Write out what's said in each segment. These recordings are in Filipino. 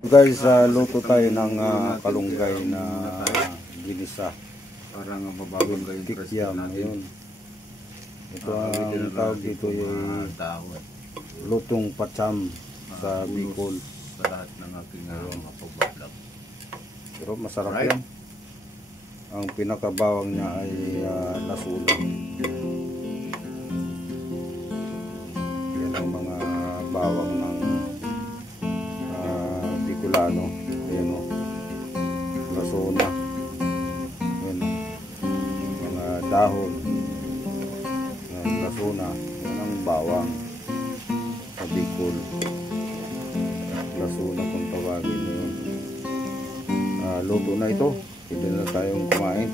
Guys, luto tayo ng kalunggay na ginisa. Parang mababang kayong Kikiam, ayun. Ito ang tawag dito yung lutong patsam sa Bicol. Sa lahat ng aking mga pagbablog. Pero masarap yan. Ang pinakabawang niya ay lasuna. Yan ang mga bawang ng Bicolano. Ayan o. Lasuna. Ayan o. Mga dahon. Ayan, lasuna. Yan ang bawang sa Bicol. Lasuna kung tawagin yun. Luto na ito. Pwede na tayong kumain.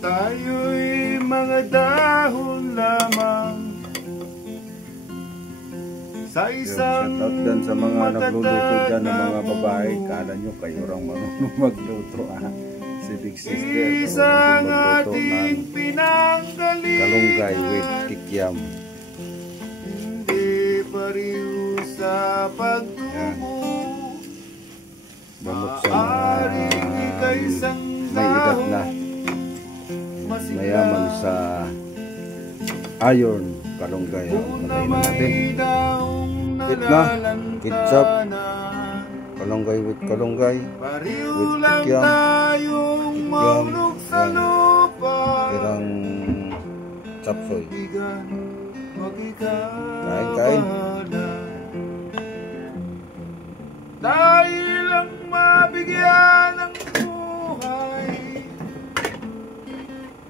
Tayo'y mga dahon lamang sa isang shout out dyan sa mga nagluluto dyan ng mga babae. Kala nyo kayo rang marunong magluto si Big Sister isang magluto ating ng pinanggalingan, kalunggay with kikiam. hindi pariho sa pagtungo. Gamot sa mga may edad na, mayaman sa iron. Kalunggay patayin na natin. Wait na, ketchup, kalunggay with kikiam, tirang chapsoy. Kain. Dahil ang mabigyan ng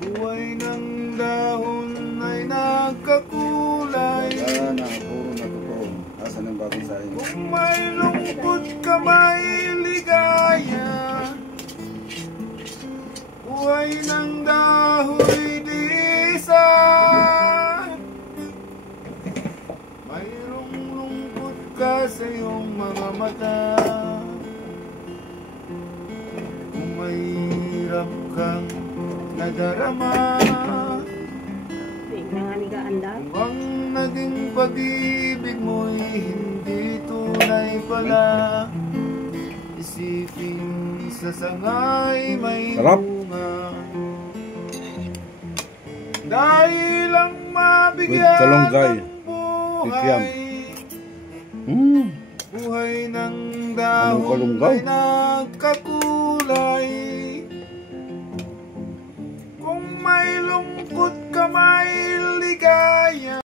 buhay ng dahon ay nagkakulay. Yan na, puro na totoo. Asan ang bagong saing? Kung may lungkot ka, may ligaya. Buhay ng dahoy di isa. Mayroong lungkot ka sa iyong mga mata. Kung may hirap kang nadarama, kung ang naging pag-ibig mo'y hindi tunay pala, isipin sa sangay may bunga. Dahil ang mabigyan kalunggay, ng kikiam. buhay, buhay ng dahon ay nagkakulay. Kung may lungkot ka, may ligaya.